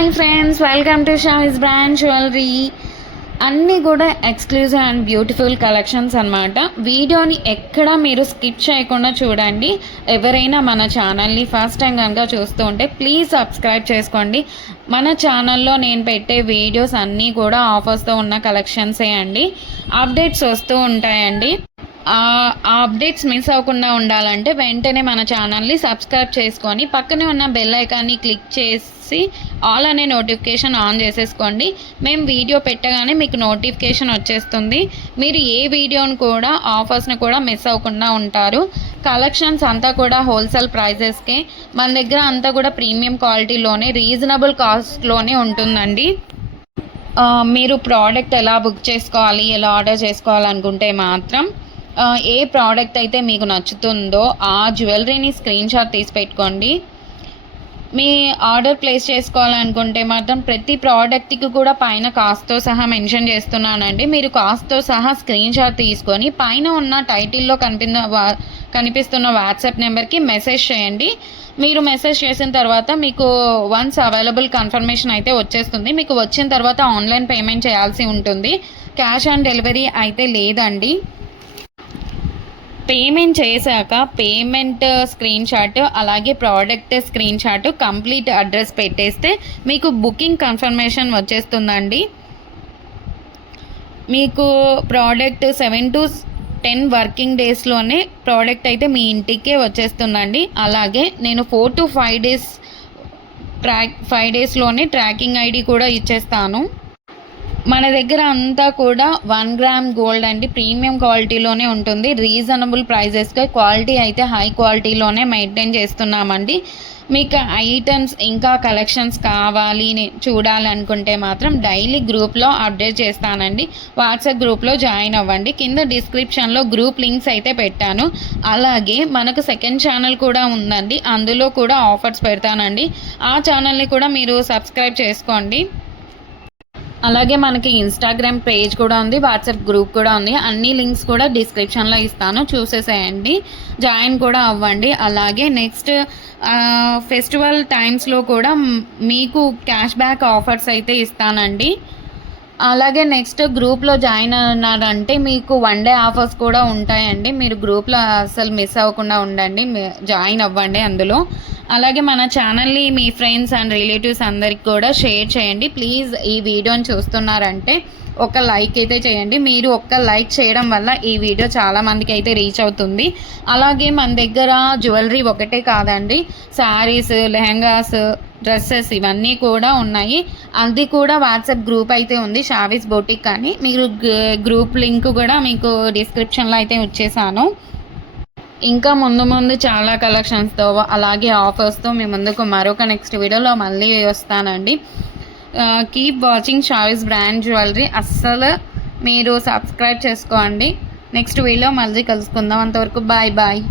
Hi friends, welcome to Shavis brand jewellery. అన్నీ కూడా exclusive and beautiful collections అనమాట. వీడియోని ఎక్కడ మీరు స్కిప్ చేయకుండా చూడండి. ఎవరైనా మన ఛానల్ని ఫస్ట్ టైం కనుక చూస్తూ ఉంటే ప్లీజ్ సబ్స్క్రైబ్ చేసుకోండి. మన ఛానల్లో నేను పెట్టే వీడియోస్ అన్నీ కూడా ఆఫర్స్తో ఉన్న కలెక్షన్సే అండి. అప్డేట్స్ వస్తూ ఉంటాయండి. ఆ అప్డేట్స్ మిస్ అవ్వకుండా ఉండాలంటే వెంటనే మన ఛానల్ని సబ్స్క్రైబ్ చేసుకొని పక్కనే ఉన్న బెల్ ఐకాన్ని క్లిక్ చేసి ఆల్ అనే నోటిఫికేషన్ ఆన్ చేసేసుకోండి. మేము వీడియో పెట్టగానే మీకు నోటిఫికేషన్ వచ్చేస్తుంది. మీరు ఏ వీడియోని కూడా ఆఫర్స్ని కూడా మిస్ అవ్వకుండా ఉంటారు. కలెక్షన్స్ అంతా కూడా హోల్సేల్ ప్రైజెస్కే, మన దగ్గర అంతా కూడా ప్రీమియం క్వాలిటీలోనే రీజనబుల్ కాస్ట్లోనే ఉంటుందండి. మీరు ప్రోడక్ట్ ఎలా బుక్ చేసుకోవాలి, ఎలా ఆర్డర్ చేసుకోవాలనుకుంటే మాత్రం ఏ ప్రోడక్ట్ అయితే మీకు నచ్చుతుందో ఆ జ్యువెలరీని స్క్రీన్ షాట్ తీసి పెట్టుకోండి. మీ ఆర్డర్ ప్లేస్ చేసుకోవాలనుకుంటే మాత్రం ప్రతి ప్రోడక్ట్కి కూడా పైన కాస్ట్తో సహా మెన్షన్ చేస్తున్నానండి. మీరు కాస్ట్తో సహా స్క్రీన్ షాట్ తీసుకొని పైన ఉన్న టైటిల్లో కనిపిస్తున్న వాట్సాప్ నెంబర్కి మెసేజ్ చేయండి. మీరు మెసేజ్ చేసిన తర్వాత మీకు వన్స్ అవైలబుల్ కన్ఫర్మేషన్ అయితే వచ్చేస్తుంది. మీకు వచ్చిన తర్వాత ఆన్లైన్ పేమెంట్ చేయాల్సి ఉంటుంది. క్యాష్ ఆన్ డెలివరీ అయితే లేదండి. పేమెంట్ చేశాక పేమెంట్ స్క్రీన్ షాట్ అలాగే product screen shot complete address పెట్టేస్తే మీకు బుకింగ్ కన్ఫర్మేషన్ వచ్చేస్తుందండి. మీకు ప్రోడక్ట్ 7 to 10 వర్కింగ్ డేస్లోనే ప్రోడక్ట్ అయితే మీ ఇంటికే వచ్చేస్తుందండి. అలాగే నేను 4 to 5 డేస్లోనే ట్రాకింగ్ ఐడి కూడా ఇచ్చేస్తాను. మన దగ్గర అంతా కూడా 1 గ్రామ్ గోల్డ్ అండి, ప్రీమియం క్వాలిటీలోనే ఉంటుంది. రీజనబుల్ ప్రైజెస్గా క్వాలిటీ అయితే హై క్వాలిటీలోనే మెయింటైన్ చేస్తున్నామండి. మీకు ఐటమ్స్ ఇంకా కలెక్షన్స్ కావాలి చూడాలనుకుంటే మాత్రం డైలీ గ్రూప్లో అప్డేట్ చేస్తానండి. వాట్సాప్ గ్రూప్లో జాయిన్ అవ్వండి. కింద డిస్క్రిప్షన్లో గ్రూప్ లింక్స్ అయితే పెట్టాను. అలాగే మనకు సెకండ్ ఛానల్ కూడా ఉందండి, అందులో కూడా ఆఫర్స్ పెడతానండి. ఆ ఛానల్ని కూడా మీరు సబ్స్క్రైబ్ చేసుకోండి. అలాగే మనకి ఇన్స్టాగ్రామ్ పేజ్ కూడా ఉంది, వాట్సాప్ గ్రూప్ కూడా ఉంది. అన్ని లింక్స్ కూడా డిస్క్రిప్షన్లో ఇస్తాను, చూసేసేయండి, జాయిన్ కూడా అవ్వండి. అలాగే నెక్స్ట్ ఫెస్టివల్ టైమ్స్లో కూడా మీకు క్యాష్ బ్యాక్ ఆఫర్స్ అయితే ఇస్తానండి. అలాగే నెక్స్ట్ గ్రూప్లో జాయిన్ అన్నారంటే మీకు 1 day ఆఫర్స్ కూడా ఉంటాయండి. మీరు గ్రూప్లో అసలు మిస్ అవ్వకుండా ఉండండి, జాయిన్ అవ్వండి అందులో. అలాగే మన ఛానల్ని మీ ఫ్రెండ్స్ అండ్ రిలేటివ్స్ అందరికి కూడా షేర్ చేయండి. ప్లీజ్ ఈ వీడియోని చూస్తున్నారంటే ఒక లైక్ అయితే చేయండి. మీరు ఒక్క లైక్ చేయడం వల్ల ఈ వీడియో చాలామందికి అయితే రీచ్ అవుతుంది. అలాగే మన దగ్గర జ్యువెలరీ ఒకటే కాదండి, శారీస్, లెహంగాస్, డ్రెస్సెస్ ఇవన్నీ కూడా ఉన్నాయి. అది కూడా వాట్సాప్ గ్రూప్ అయితే ఉంది, షావిస్ బొటిక్ అని. మీరు గ్రూప్ లింక్ కూడా మీకు డిస్క్రిప్షన్లో అయితే వచ్చేసాను. ఇంకా ముందు చాలా కలెక్షన్స్తో అలాగే ఆఫర్స్తో మీ ముందుకు మరొక నెక్స్ట్ వీడియోలో మళ్ళీ వస్తానండి. Keep watching Shavis brand jewellery. అస్సలు మీరు సబ్స్క్రైబ్ చేసుకోండి. నెక్స్ట్ వీడియో మళ్ళీ కలుసుకుందాం. అంతవరకు బాయ్ బాయ్.